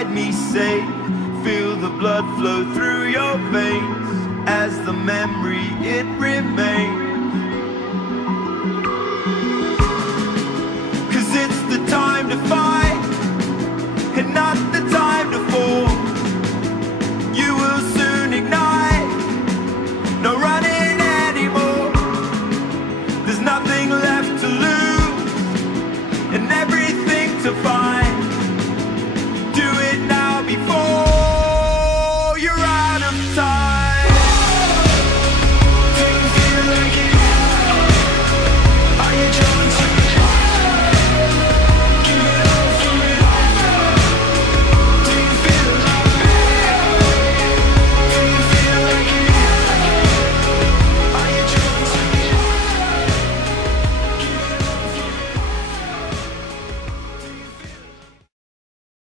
inside me say, feel the blood flow through your veins, as the memory it remains.